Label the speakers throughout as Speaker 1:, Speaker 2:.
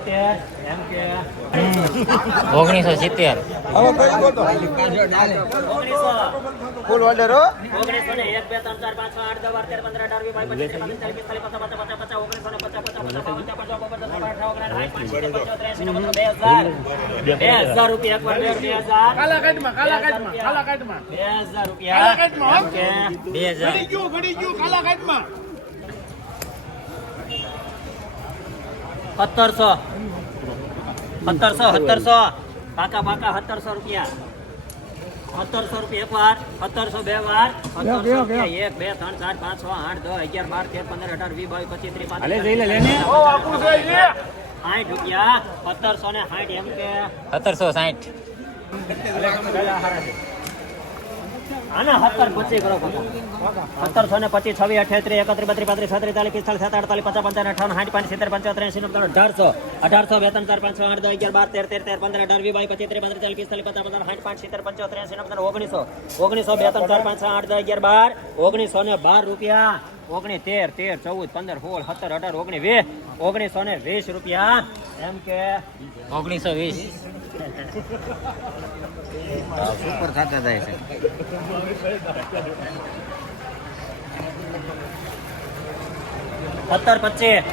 Speaker 1: સિત્તેર. એમ કે
Speaker 2: ઓગણીસો સિત્તેર
Speaker 3: ફૂલ ઓર્ડર
Speaker 1: બે હજાર. રૂપિયા બે હજાર. રૂપિયા સત્તરસો. સત્તરસો સત્તરસો. પાકા પાકા સત્તરસો રૂપિયા. સત્તરસો રૂપિયા એક વાર સત્તરસો બે વાર સત્તરસો રૂપિયા એક બે ત્રણ ચાર પાંચ છ આઠ દસ અગિયાર બાર તેર પંદર અઢાર વીસ બાવીસ પચીસ ત્રીસ પાંત્રીસ. સાઠ રૂપિયા સત્તરસો ને સાઠ એમ કે.
Speaker 2: સત્તરસો સાઠ
Speaker 1: આના સત્તર પચીસ કરો સત્તરસો ને પચીસ, છવ્વીસ, અઠ્યાત્રીસ, એકત્રીસ, બત્રીસ, પાંત્રીસ, છત્રીસ, ચાલીસ પિસ્તાલીસ પચાસ, પંચાવન, અઠાવન પાંચ, સિત્તેર, પંચોતેર એંસી નવ્વદ અઢારસો. અઢારસો બે ત્રણ ચાર, પાંચ આઠ અગિયાર તેર તેર પંદર, અઢાર પચીસ, ત્રીસ, પાંત્રીસ પચાસ પચાસ સાઠ, પાંચ, સિત્તેર, પંચોતેર એંસી ઓગણીસો. ઓગણીસો બે ત્રણ ચાર આઠ, દસ બાર, ઓગણીસો ને બાર રૂપિયા. ઓગણીસ તેર તેર, ચૌદ, પંદર, સોળ, સત્તર, અઢાર, ઓગણીસ, વીસ. ઓગણીસો ને વીસ રૂપિયા. એમ કે?
Speaker 2: ઓગણીસો વીસ.
Speaker 3: સુપર ખાતા જાય છે.
Speaker 1: સત્તર પચીસ.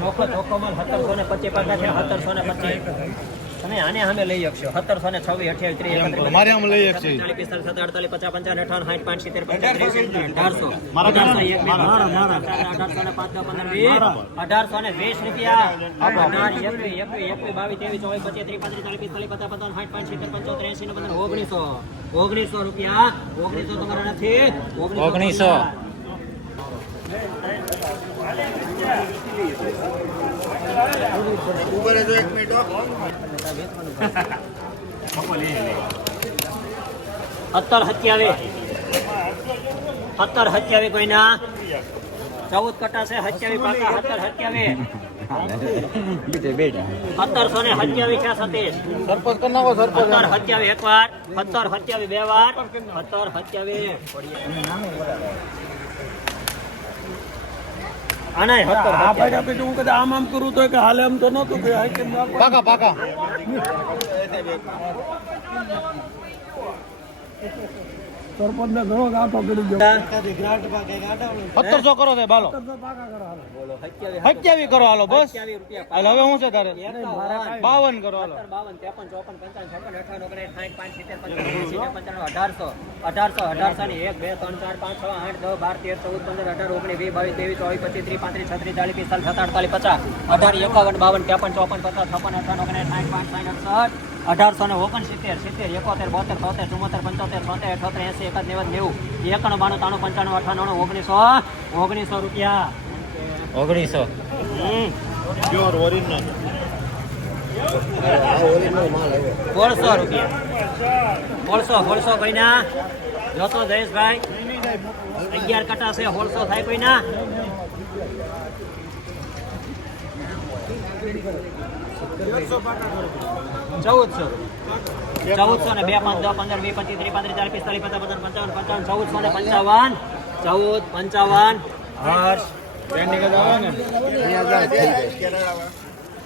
Speaker 1: ચોખ્ખો ચોખ્ખો માલ સત્તરસો ને પચીસ પાકા છે સત્તરસો ને પચીસ. તમે આને અમે લઈ શકશો. સત્તરસો ને છવ્વીસ અઠ્યાવીસ ત્રીસ
Speaker 3: મારે આમ લઈ શકશે.
Speaker 1: ચાલીસ પિસ્તાલીસ સત્તર અડતાલીસ પચાસ પંચાવન અઠાવન સાઠ પાંચ સિત્તેર પંચોતેર એંસી, અઢારસો. અઢારસો એક અઢારસો ને પાંચ પંદર વીસ. અઢારસો ને વીસ રૂપિયા. અઢાર એકવીસ એકવીસ એકવીસ બાવીસ ત્રેવીસ ચોવીસ પચીસ ત્રીસ પાંત્રીસ ચાલીસ પિસ્તાલીસ પચાસ પચાસ સાઠ પાંચ સિત્તેર પંચોતેર એંસી ને પંદર ઓગણીસો. ઓગણીસો રૂપિયા. ઓગણીસો તમારા નથી.
Speaker 2: ઓગણીસો.
Speaker 3: ઊભા રહેજો એક મિનિટ
Speaker 1: સત્તર સત્યાવીસ. સત્તર સત્યાવીસ કોઈના? ચૌદ કટાશે હત્યાવી પાકા સત્તર
Speaker 3: બેટા
Speaker 1: સત્તરસો ને સત્યાવીસ છે સતીશ.
Speaker 3: સરપંચ કરી સરપંચ.
Speaker 1: સત્તર સત્યાવીસ એક વાર સત્તર સત્યાવીસ બે વાર સત્તર સત્યાવીસ. આના સત્તર
Speaker 4: આ. ભાઈ આપી હું કદાચ આમ આમ કરું તો કે હાલે આમ તો નહોતું કે આ કેમ
Speaker 3: પાકા પાકા
Speaker 4: સરપંચ ને ઘણો ગાંઠો કરી ગયો.
Speaker 3: સત્તરસો કરો બાલો. સત્યાવી કરો હાલો. બસ. હાલ હવે શું છે તારે? બાવન કરો હાલો.
Speaker 1: બાવન, ત્રેપન, ચોપન, પંચાવન, છપ્પન, અઠાવન ઓગણસાઠ, સાઠ, પાંચ, સિત્તેર, પંચાવન, અઢારસો. અઢારસો અઢારસો ને એક બે ત્રણ ચાર પાંચ છ આઠ દસ બાર તેર ચૌદ પંદર અઢાર ઓગણીસ વીસ બાવીસ ત્રેવીસ ચોવીસ પચીસ ત્રીસ પાંત્રીસ છત્રીસ ચાલીસ પિસ્તાલીસ અડતાલીસ પચાસ અઢાર એકાવન બાવન ત્રેપન ચોપન પચાસ છપ્પન અઠાવન ઓગણસાઠ સાઠ પાંચ સાઠ અડસઠ અઢારસો ને ઓગણસિત્તેર સિત્તેર એકોતેર, બોતેર તોતેર ચુમ્મોતેર પંચોતેર, છોતેર અઠોતેર એસી એકાદ નેવું નેવું એકાણું બાણું ત્રાણું પંચાણું, અઠાણું, ઓગણીસો. ઓગણીસો રૂપિયા
Speaker 2: ઓગણીસો
Speaker 1: સોળસો રૂપિયા સોળસો સોળસો કોઈના જોતો જયેશભાઈ અગિયાર કટા છે સોળસો થાય કોઈના ચૌદસો. ચૌદસો ને બે પાંચ દસ પંદર વીસ પચીસ ત્રીસ પાંત્રીસ ચાલીસ પિસ્તાલીસ પચાસ પચાસ પંચાવન પંચાવન ચૌદસો ને પંચાવન ચૌદ પંચાવન હર્ષ.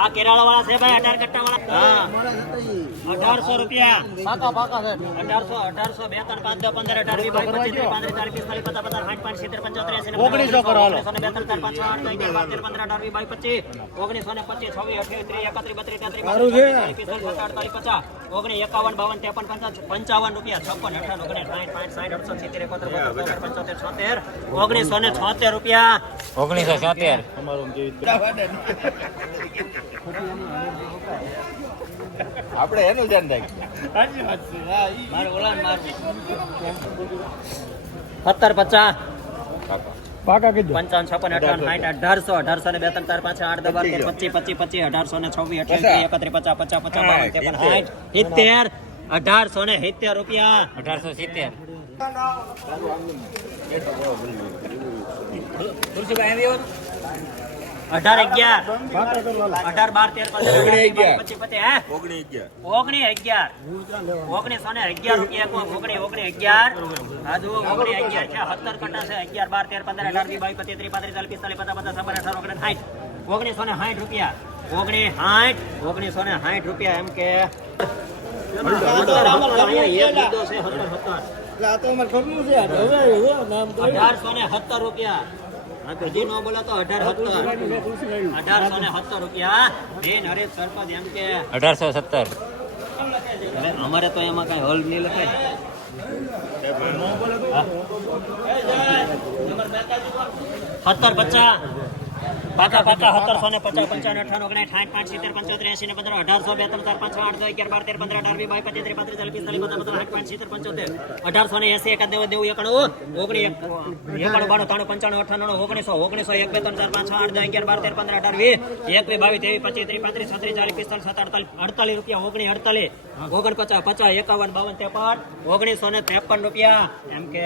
Speaker 1: આ કેરાળા વાળા છે ભાઈ અઢાર કટ્ટા વાળા અઢારસો રૂપિયા.
Speaker 3: પાકા પાકા છે.
Speaker 1: અઢારસો અઢારસો બે ત્રણ પાંચ દસ પંદર અઢાર વીસ પચીસ ત્રીસ પાંત્રીસ ચાલીસ પિસ્તાલીસ પચાસ પચાસ સાઠ પાંચ સિત્તેર પંચોતેર એંસી
Speaker 3: ઓગણીસો કરો.
Speaker 1: ઓગણીસો ને બે ત્રણ ચાર પાંચ છ આઠ દસ બાર પંદર અઢાર વીસ બાવીસ પચીસ ઓગણીસો ને પચીસ છવ્વીસ અઠ્યાવીસ ત્રીસ એકત્રીસ બત્રીસ તેત્રીસ પિસ્તાલીસ અડતાલીસ પચાસ ઓગણીસ એકાવન બાવન ત્રેપન પંચાવન પંચાવન રૂપિયા છપ્પન અઠાવન ઓગણીસ સાઠ પાંચ સાઠ અડસઠ સિત્તેર એકોતેર બોતેર પંચોતેર છોતેર ઓગણીસો ને છોતેર રૂપિયા.
Speaker 2: ઓગણીસો છોતેર.
Speaker 3: આપણે એનું ધ્યાન રાખીએ.
Speaker 1: સત્તર પચાસ.
Speaker 4: પાકા કીધું?
Speaker 1: પંચાવન છપ્પન અઠાવન સાઠ અઢારસો. અઢારસો ને બે ત્રણ ચાર પાંચ આઠ દસ બાર તેર પચીસ પચીસ પચીસ અઢારસો ને છવ્વીસ અઠ્યાવીસ એકત્રીસ પચાસ પચાસ પચાસ બાવન ત્રેપન સાઠ સિત્તેર અઢારસો ને સિત્તેર રૂપિયા.
Speaker 2: અઢારસો સિત્તેર.
Speaker 1: અઢાર અગિયાર. અઢાર બાર તેર હે?
Speaker 3: અગિયાર.
Speaker 1: ઓગણી અગિયાર. ઓગણીસો ને અગિયાર રૂપિયા ઓગણી ઓગણી અગિયાર. આ ઓગણી અગિયાર છે સત્તર કટા છે અગિયાર બાર તેર પંદર અઢાર વીસ બાવીસ પચીસ ત્રીસ પાંત્રીસ ચાલીસ પિસ્તાલીસ પચાસ પચાસ છપ્પન અઢાર ઓગણીસ સાઠ ઓગણીસો ને સાઠ રૂપિયા. ઓગણીસ સાઠ ઓગણીસો ને સાઠ રૂપિયા એમ કે. અઢારસો ને સત્તર રૂપિયા. હજી ન બોલો તો અઢાર સત્તર. અઢારસો ને સત્તર રૂપિયા. બેન હરેશ સરપંચ એમ કે
Speaker 2: અઢારસો સત્તર.
Speaker 1: અમારે તો એમાં કઈ હલ નહીં લખાય. સત્તર પચાસ. પાકા પાકા સત્તરસો ને પચાસ પંચાવન અઠાણું ઓગણીસ સાઠ પાંચ સિત્તેર પંચોતેર એસી ને પંદર અઢારસો બે ત્રણ ચાર પાંચ છ આઠ દો અગિયાર બાર તેર પંદર અઢાર વીસ બાય પચીસ ત્રીસ ચાલીસ પિસ્તાલીસ પચાસ પચાસ સાઠ પાંચ સિત્તેર પંચોતેર અઢારસો ને એસી એકાદ નેવું દેવું એકાણું ઓગણી એકાણું બાણું ત્રણ પંચાણું અઠાણું ઓગણીસો ઓગણીસો એક બે ત્રણ ચાર પાંચ છ આઠ દસ અગિયાર બાર તેર પંદર અઢાર વી એક બે બાવીસ ત્રેવીસ પચીસ ત્રીસ પાંત્રીસ છત્રીસ ચાલીસ પિસ્તાલીસ સત્તર અડતાલીસ અડતાલીસ રૂપિયા ઓગણીસ અડતાલીસ ઓગણપચાસ પચાસ એકાવન બાવન ત્રેપન ઓગણીસો ને ત્રેપન રૂપિયા. એમ કે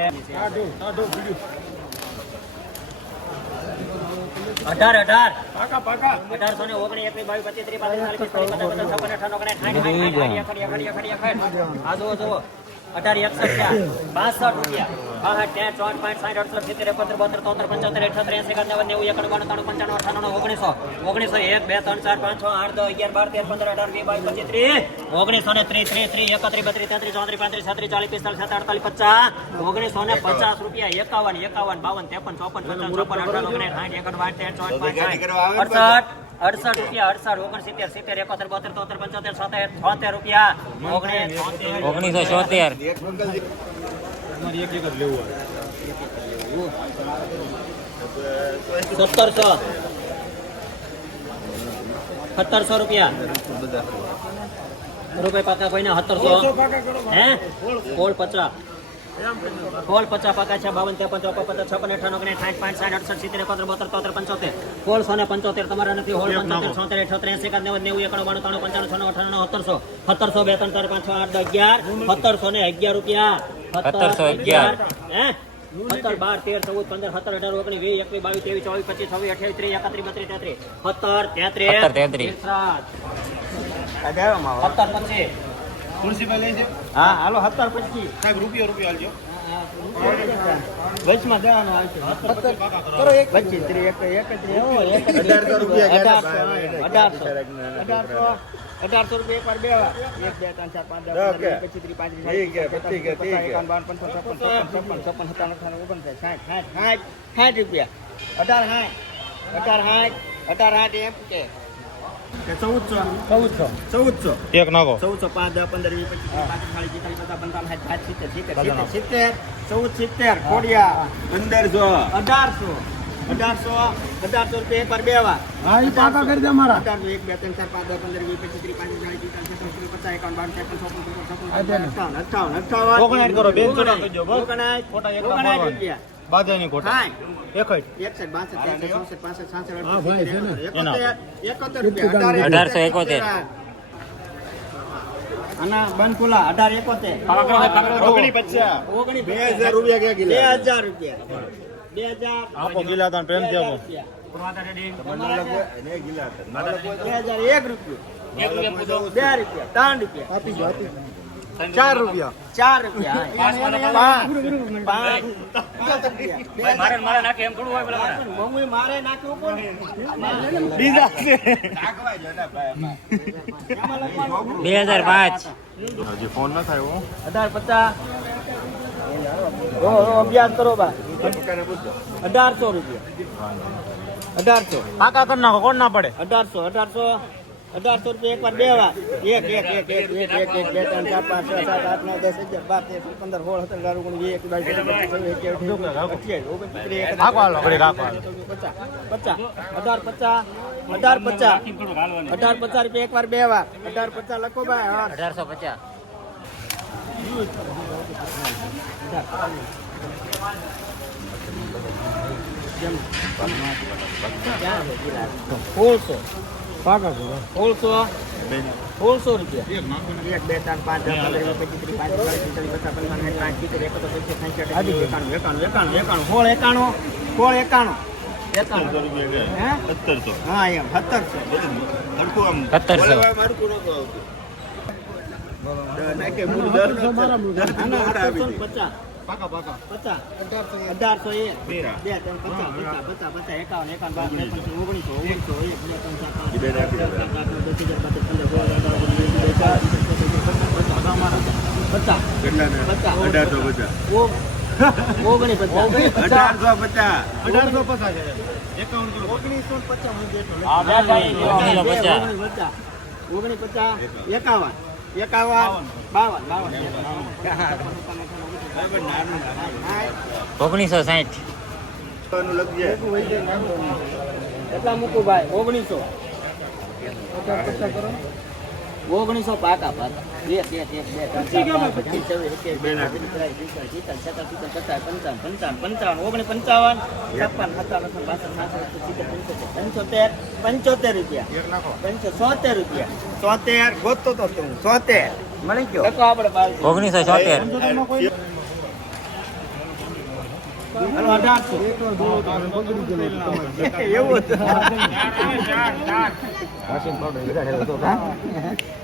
Speaker 1: અઢાર અઢાર.
Speaker 4: પાકા પાકા.
Speaker 1: અઢારસો ને ઓગણીસ એકવીસ બાવીસ પચીસ ત્રીસ પાંત્રીસ ચાલીસ પચાસ પચાસ છપ્પન અઠાવન ઓગણીસ સાઠ સાઠ સાઠ સાઠ એકડી એકડી એકડી એકડી આ જુઓ જુઓ. અઢાર એકસઠ થયા. બાસઠ રૂપિયા. હા હા ત્યાં ચોટ પાંચ સાઠ અડસઠ સિત્તેર એકોતેર બોતેર તોતેર પંચોતેર અઠ્યોતેર એસી એકાદ નેવું બાણું ત્રાણું પંચાણું અઠાણું ઓગણીસો. ઓગણીસો એક બે ત્રણ ચાર પાંચ છ આઠ દસ અગિયાર બાર તેર પંદર અઢાર વીસ બાવીસ પચીસ ત્રીસ. ઓગણીસો ને ત્રીસ ત્રીસ ત્રીસ એકત્રીસ બત્રીસ તેત્રીસ ચોત્રીસ પાંત્રીસ છત્રીસ ચાલીસ પિસ્તાલીસ સાત અડતાલીસ પચાસ. ઓગણીસો ને પચાસ રૂપિયા એકાવન એકાવન બાવન ત્રેપન ચોપન પચાસ ચોપન અઠાવન ઓગણીસ સાઠ એકડ બાર તેર ચોટ પાંચ અડસઠ. અડસઠ રૂપિયા અડસઠ ઓગણસિત્તેર સિત્તેર એકોતેર બોતેર તોતેર પંચોતેર છોતેર છોતેર રૂપિયા. ઓગણીસો છોતેર. સત્તરસો. સત્તરસો રૂપિયા. રૂપિયા પાકા કોઈના? સત્તરસો. હે? કોળ પચાસ. કોળ પચાસ છે બાવન ત્રેપન ચોપન પચાસ છપ્પન અઠાણું ઓગણીસ સાઠ પાંચ સાઠ અડસઠ સિત્તેર એકોતેર બોતેર તોતેર પંચોતેર. કોલ સો ને પંચોતેર તમારા નથી હોલ પંચોતેર છોતેર અઠોતેર એસી એકાદ નેવું એકાણું બાણું ત્રાણું પંચાણું છન્નું અઠાણું સત્તરસો. સત્તરસો બે ત્રણ ચાર પાંચ છ આઠ અગિયાર. સત્તરસો ને અગિયાર રૂપિયા.
Speaker 2: સત્તરસો અગિયાર.
Speaker 1: હે? સત્તર બાર તેર ચૌદ પંદર સત્તર અઢાર ઓગણીસ વીસ એકવીસ બાવીસ ત્રેવીસ ચોવીસ પચીસ છવ્વીસ અઠ્યાવીસ ત્રીસ એકત્રીસ બત્રીસ તેત્રીસ. સત્તર તેત્રીસ.
Speaker 2: તેત્રીસ.
Speaker 1: સત્તર પચીસ. હા હાલો સત્તર પછી
Speaker 3: સાહેબ રૂપિયો રૂપિયો આલજો
Speaker 1: વચમાં જવાનું આવશે પચીસ ત્રીસ એક એકત્રીસ
Speaker 3: અઢારસો રૂપિયા
Speaker 1: અઢારસો અઢારસો અઢારસો અઢારસો રૂપિયા એક વાર બે વાર એક બે ત્રણ ચાર પાંચ દસ પચીસ ત્રીસ પાંત્રીસ
Speaker 3: છે,
Speaker 1: સાઠ,
Speaker 3: છે, છે.
Speaker 1: એકાવન બાવન પંચાવન છપ્પન છપ્પન છપ્પન સત્તાવન અઠાવન ઓગણસાઠ સાઠ સાઠ સાઠ રૂપિયા અઢાર સાઠ અઢાર સાઠ અઢાર સાઠ એમ કે ચૌદસો.
Speaker 4: ચૌદસો.
Speaker 1: ચૌદસો.
Speaker 3: એક નાખો
Speaker 1: ચૌદસો પાંચ દસ પંદર વીસ પચીસ સિત્તેર ચૌદ સિત્તેર ખોડિયા
Speaker 3: પંદરસો.
Speaker 1: અઢારસો. અઢારસો અઢારસો રૂપિયા એક વાર બે વાર.
Speaker 4: હા એ પાકા કરી દે મારા.
Speaker 1: અઢારસો એક બે ત્રણ ચાર પાંચ દસ પંદર વીસ પચીસ ત્રીસ પાંત્રીસ ચાલીસ પિસ્તાલીસ છત્રીસ પચાસ એકાવન બાવન ત્રેપન ચોપન પંચાવન છપ્પન
Speaker 4: આ દે ને.
Speaker 1: અઠાવન અઠાવન અઠાવન
Speaker 3: ઓગણસાઠ કરો, બસ.
Speaker 1: ઓગણસાઠ,
Speaker 3: ખોટા એક
Speaker 1: રૂપિયા.
Speaker 3: બાજાની ખોટા.
Speaker 1: સાઠ
Speaker 3: એકઠ
Speaker 1: એકસઠ બાસઠ ત્રેસઠ ચોસઠ પાસઠ છાસઠ
Speaker 4: હા, ભાઈ, છે ને.
Speaker 1: એકોતેર. એકોતેર રૂપિયા
Speaker 2: અઢારસો એકોતેર.
Speaker 1: આના બંધ અઢાર એકોતેર
Speaker 3: ઓગણી પચાસ.
Speaker 1: ઓગણીસ
Speaker 3: બે હજાર રૂપિયા ક્યાં
Speaker 1: બે હજાર રૂપિયા. બે હજાર.
Speaker 3: આપો તાન
Speaker 1: બે હજાર એક રૂપિયો. બે રૂપિયા ત્રણ રૂપિયા.
Speaker 4: આપી.
Speaker 3: ચાર રૂપિયા.
Speaker 1: ચાર રૂપિયા પાંચ પાંચ.
Speaker 2: મારે મારે નાખે એમ થોડું હોય
Speaker 1: મમ્મી મારે. નાખ્યું કોણ
Speaker 3: બીજા
Speaker 2: બે હજાર પાંચ.
Speaker 3: હજી ફોન ના થાય હું.
Speaker 1: અઢાર પચાસ. ઓ ઓ, અભ્યાસ કરો બા. અઢારસો રૂપિયા. અઢારસો.
Speaker 3: પાકા કરી નાખો કોણ ના પડે?
Speaker 1: અઢારસો અઢારસો. અઢારસો રૂપિયા એક વાર બે વાર એક એક એક એક એક એક એક બે ત્રણ ચાર પાંચ છ સાત આઠ નવ દસ અગિયાર બાર તેર પંદર સોળ સત્તર અઢાર ઓગણીસ એક પચીસ. પચાસ અઢાર પચાસ અઢાર પચાસ અઢાર પચાસ રૂપિયા એક વાર બે વાર અઢાર પચાસ લખો ભાઈ હા.
Speaker 2: અઢારસો પચાસ.
Speaker 4: કરો
Speaker 1: સોળસો સોળસો રૂપિયા. એક બે ત્રણ પાંચ પચીસ સાઠ એકાણું સોળ એકાણું સોળ એકાણું.
Speaker 3: સત્તરસો
Speaker 1: હા? એમ સત્તરસો.
Speaker 2: સત્તરસો.
Speaker 3: નાખે
Speaker 1: પચાસ.
Speaker 3: પાકા પાકા.
Speaker 1: પચાસ. અઢારસો એક. બે ત્રણ પચાસ પચાસ પચાસ પચાસ એકાવન એકાવન બાર ત્રેપન ઓગણીસો ઓગણીસો એક બે ત્રણ ચાર પાંચ છ, સાત, આઠ, નવ, દસ હજાર પચાસ પંદર સોળ અઢાર ઓગણીસ પચાસ પચાસ પચાસ
Speaker 3: અઢારસો પચાસ.
Speaker 1: ઓગણીસ પચાસ.
Speaker 3: અઢારસો પચાસ. અઢારસો પચાસ એકાવન
Speaker 1: ઓગણીસો. પચાસ.
Speaker 2: ઓગણીસ પચાસ
Speaker 1: એકાવન. એકાવન બાવન બાવન
Speaker 2: ઓગણીસો
Speaker 3: લખજે
Speaker 1: કેટલા મૂકું ભાઈ? ઓગણીસો. ઓગણીસો પાકા પાકા એક એક એક બે પચીસ ત્રીસ બત્રીસ તેત્રીસ પચાસ પંચાવન પંચાવન પંચાવન ઓગણી પંચાવન છપ્પન સત્તાવન અઠાવન બાસઠ સિત્તેર પંચોતેર પંચોતેર પંચોતેર રૂપિયા. પંચો સોતેર રૂપિયા. સોતેર ગોતતો તો તું. સોતેર. મળી ગયો
Speaker 2: ઓગણીસો છોતેર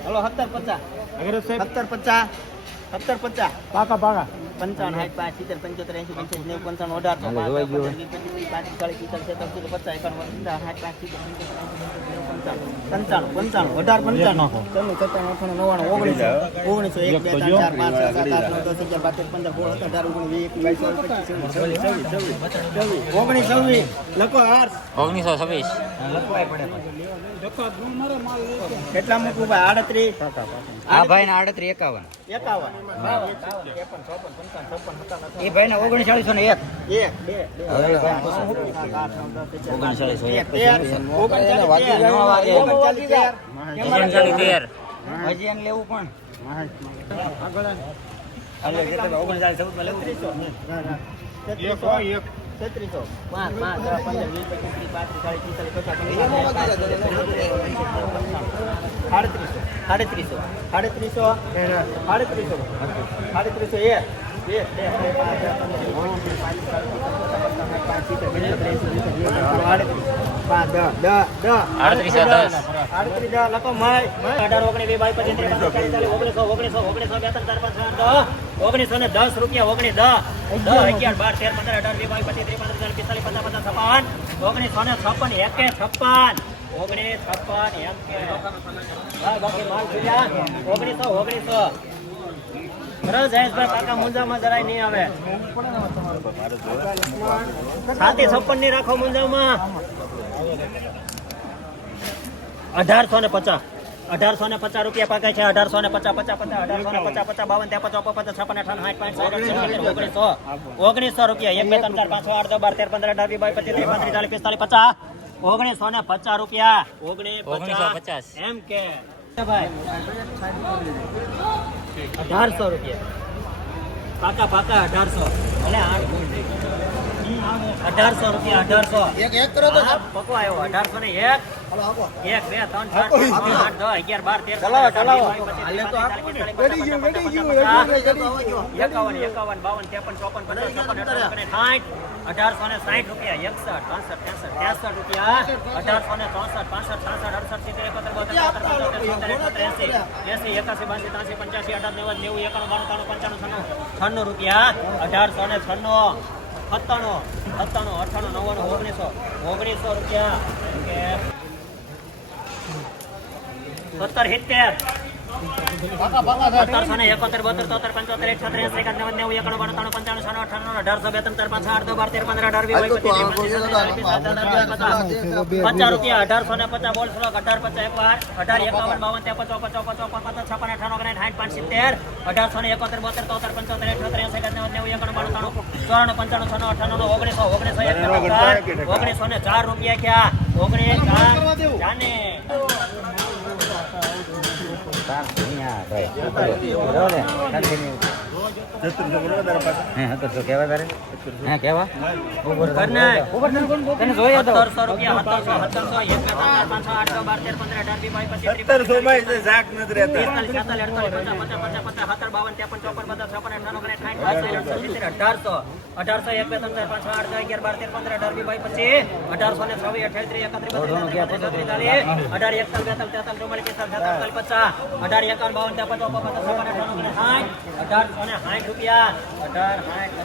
Speaker 1: હલો સત્તર પચાસ. સત્તર પચાસ સત્તર પચાસ.
Speaker 4: પાકા પાકા.
Speaker 1: પંચાવન સાઠ પાંચ સિત્તેર પંચોતેર એસી પંચાસી નેવું પંચાવન અઢારસો પાંત્રીસ ચાલીસ પિસ્તાલીસ છેતાલીસ પચાસ એકાવન પંચાવન સાઠ પાંચ સિત્તેર પંચોતેર પંચાવન પંચાણું પંચાણું અઢાર પંચાણું ત્રણું અઠાણું નવ્વાણું ઓગણીસો. ઓગણીસો એક બે ત્રણ ચાર પાંચ છ સાત આઠ નવ દસ અગિયાર બાર પંદર સોળ સત્તર અઢાર ઓગણીસ વીસ એકવીસ ઓગણીસ છવ્વીસ. લખો
Speaker 2: ઓગણીસો છવ્વીસ.
Speaker 1: કેટલા મૂકવું ભાઈ? આડત્રીસ?
Speaker 5: આ ભાઈ ને આડત્રીસ એકાવન.
Speaker 1: એકાવન. ત્રેપન ચોપન પંચાવન સત્તાવન
Speaker 5: એ ભાઈ ને ઓગણચાળીસો ને એક.
Speaker 2: ઓગણચાળીસો
Speaker 5: હજી લેવું પણ.
Speaker 1: લેવું? ત્રીસો. પાંચ, પાંચ, દસ, પંદર, વીસ, પચીસ, પાંત્રીસ, ચાલીસ, પિસ્તાલીસ, પચાસ, સાડત્રીસો. સાડત્રીસો. સાડત્રીસો. સાડત્રીસો. સાડત્રીસો. એક. ઓગણીસ, ને દસ. રૂપિયા ઓગણીસ દસ. અગિયાર બાર તેર પંદર અઢાર વીસ બાવીસ પચીસ ત્રીસ પાંત્રીસ પિસ્તાલીસ પચાસ પચાસ છપ્પન. ઓગણીસો ને છપ્પન એકે છપ્પન. ઓગણીસ છપ્પન એમ કે ઓગણીસો ઓગણીસો બરાબર જયેશભાઈ કાકા મુંજામાં જરાય નહીં આવે સાતી છપ્પનની રાખો મુંજામાં. અઢારસો ને પચાસ. અઢારસો ને પચાસ રૂપિયા પાકે છે. અઢારસો ને પચાસ પચાસ પચાસ અઢારસો ને પચાસ પચાસ બાવન ત્યાં પચાસ પચાસ છપ્પન અઠાવન સાઠ પાંચ ઓગણીસો. ઓગણીસો રૂપિયા. એક બે ત્રણ ચાર પાંચ આઠ દસ બાર તેર પંદર અઢાર વીસ બાવીસ પચીસ ત્રીસ પાંત્રીસ ચાલીસ પિસ્તાલીસ પચાસ. ઓગણીસો ને પચાસ રૂપિયા. ઓગણીસ પચાસ. એમ કે. ભાઈ. અઢારસો રૂપિયા પાકા પાકા અઢારસો અને આઠ અઢારસો રૂપિયા અઢારસો એક એક કરો તો પકો આવ્યો અઢારસો ને એક એક બે ત્રણ ચાર આઠ દસ અગિયાર બાર તેર એકાવન એકાવન બાવન ત્રેપન ચોપન પચાસ અઢારસો ને સાઠ અઢારસો ને સાઠ રૂપિયા એકસઠ ત્રણસઠ ત્રેસઠ ત્રેસઠ રૂપિયા અઢારસો ને ચોસઠ પાસઠ છાસઠ અડસઠ સિત્તેર એકોતેર બોતેર ચોતેર એસી એસી એકાસી બાસી ત્રાસી પંચ્યાસી અઢાર નેવું નેવું એકાણું બાણું ત્રાણું છન્નું રૂપિયા, અઢારસો ને છન્નું, સત્તાણું સત્તાણું, અઠાણું, નવ્વાણું, ઓગણીસો ઓગણીસો રૂપિયા. સત્તર, સિત્તેર. સત્તરસો ને એકોતેર બોતેર તોતેર પંચોતેર એકસઠ એસી એકાદ નેવું નેવું એકાણું બાણું ત્રાણું પંચાણું છન્નું અઢારસો બે ત્રણ ચાર પાંચ આઠ બાર તેર પંદર અઢાર પચીસ પચાસ. પચાસ રૂપિયા અઢારસો ને પચાસ બોલ શ્લોક અઢાર પચાસ એક વાર. અઢાર એકાવન બાવન ત્રેપન પચાસ પચાસ ચોપન પચાસ છપ્પન અઠાણું ઓગણીસ સાઠ પાંચ સિત્તેર. અઢારસો ને એકોતેર બોતેર તોતેર પંચોતેર અઠોતેર એસી એકાદ નેવું નેવું એકાણું બાણું ત્રાણું ચોરાણું પંચાણું છન્નું અઠાણું ઓગણીસો ઓગણીસો એક ચાર ઓગણીસો ને ચાર રૂપિયા ક્યાં? ઓગણીસ જાને.
Speaker 5: સત્તરસો કેવા તારે હે કેવા
Speaker 1: કરને
Speaker 5: તને જોયા
Speaker 1: સત્તરસો બાર તેર પંદર અઢાર વીસ બાવીસ
Speaker 3: સત્તરસો માં છે નથી રહેતા.
Speaker 1: અઢારસો. અઢારસો. એક બે ત્રણ ચાર પાંચ આઠ અગિયાર બાર તેર પંદર અઢાર બાવીસ પચીસ અઢારસો ને છવ્વીસ અઠ્યાવીસ ત્રીસ એકત્રીસ ચાલીસ અઢાર એકતાલ બેતાલ તેતાલ ચુમ્માલીસ સત્તાવીસ પચાસ અઢાર એકાવન બાવન ત્રેપન ચોપન પચાસ અઢારસો ને સાઠ રૂપિયા. અઢાર સાઠ